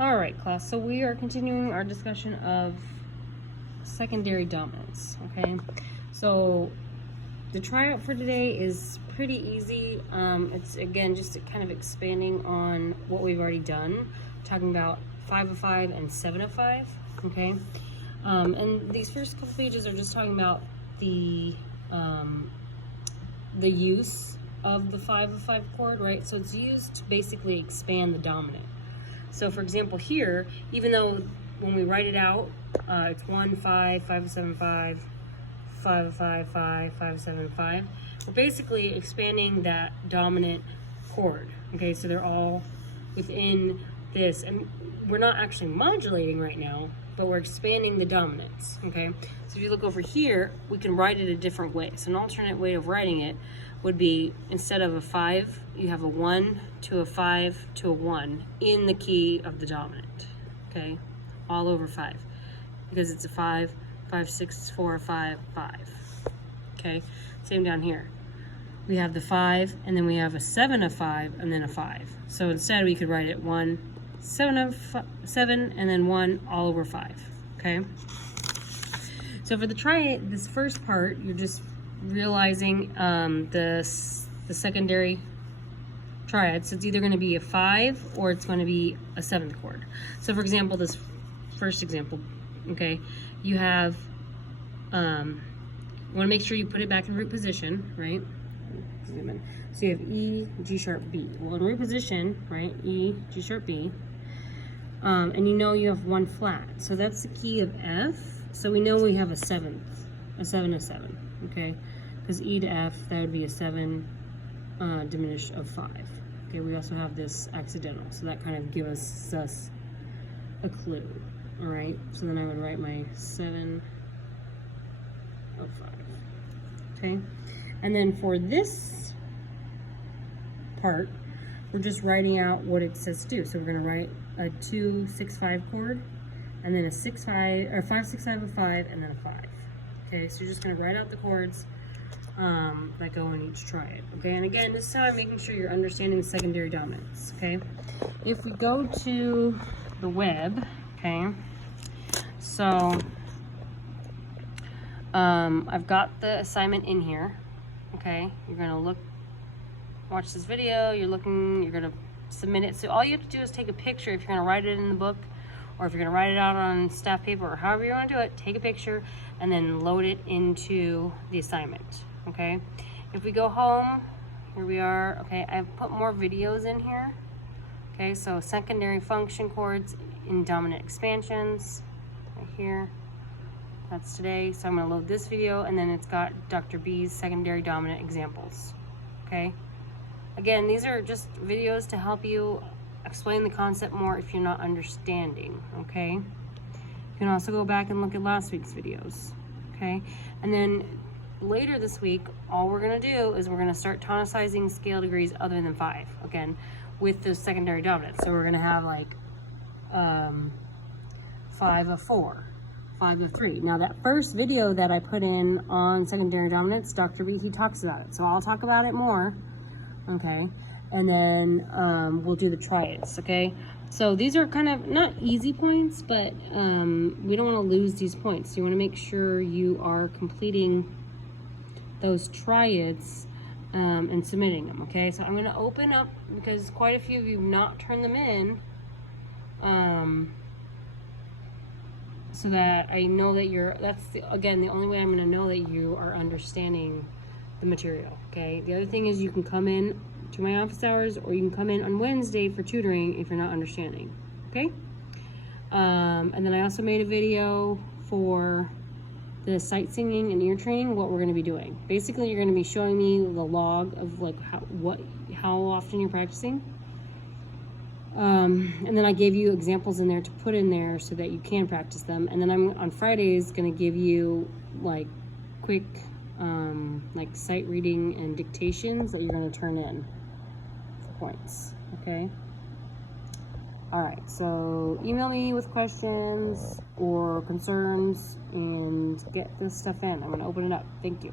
All right, class, so we are continuing our discussion of secondary dominants, okay? So the tryout for today is pretty easy. It's, again, just kind of expanding on what we've already done, talking about 5 of 5 and 7 of 5, okay? And these first couple pages are just talking about the use of the 5 of 5 chord, right? So it's used to basically expand the dominant. So for example here, even though when we write it out, it's 1, 5, 5 of 7, 5, 5 of 5, 5, 5 of 7, 5, we're basically expanding that dominant chord, okay? So they're all within this, and we're not actually modulating right now, but we're expanding the dominance, okay? So if you look over here, we can write it a different way. So an alternate way of writing it would be, instead of a 5, you have a 1 to a 5 to a 1 in the key of the dominant, okay? All over 5, because it's a 5, 5, 6, 4, 5, 5, okay? Same down here. We have the 5, and then we have a 7 of 5, and then a 5. So instead we could write it 1, 7 of 7, and then 1 all over 5, okay? So for this first part, you're just realizing the secondary triad. So it's either going to be a 5 or it's going to be a 7th chord. So for example, this first example, okay, you have, you want to make sure you put it back in root position, right? So you have E, G sharp, B. Well, in root position, right, E, G sharp, B, and you know you have 1 flat. So that's the key of F. So we know we have a 7 of 7, okay? Because E to F, that would be a 7 diminished of 5. Okay, we also have this accidental, so that kind of gives us a clue, all right? So then I would write my 7 of 5, okay? And then for this part, we're just writing out what it says to do. So we're gonna write a 2, 6, 5 chord, and then a 6, 5, or 5, 6, 5 of 5, and then a 5. Okay, so you're just gonna write out the chords that go in each triad, okay? And again, this is how I'm making sure you're understanding the secondary dominants, okay? If we go to the web, okay, so I've got the assignment in here, okay? You're gonna watch this video, you're gonna submit it. So all you have to do is take a picture if you're gonna write it in the book, or if you're gonna write it out on staff paper, or however you wanna do it, take a picture and then load it into the assignment, okay? If we go home, here we are, okay, I've put more videos in here, okay? So secondary function chords in dominant expansions, right here, that's today. So I'm gonna load this video, and then it's got Dr. B's secondary dominant examples, okay? Again, these are just videos to help you explain the concept more if you're not understanding, okay? You can also go back and look at last week's videos, okay? And then later this week, all we're gonna do is we're gonna start tonicizing scale degrees other than 5, again, with the secondary dominant. So we're gonna have like 5 of 4, 5 of 3. Now that first video that I put in on secondary dominants, Dr. B, he talks about it. So I'll talk about it more, okay? And then we'll do the triads, okay? So these are kind of not easy points, but we don't want to lose these points. You want to make sure you are completing those triads and submitting them, okay? So I'm going to open up, because quite a few of you have not turned them in, so that I know that again, the only way I'm going to know that you are understanding the material, okay? The other thing is you can come in to my office hours, or you can come in on Wednesday for tutoring if you're not understanding, okay? And then I also made a video for the sight singing and ear training, what we're going to be doing. Basically, you're going to be showing me the log of like how often you're practicing. And then I gave you examples in there to put in there so that you can practice them. And then I'm on Fridays going to give you like quick like sight reading and dictations that you're going to turn in for points, okay? All right, so email me with questions or concerns and get this stuff in. I'm going to open it up. Thank you.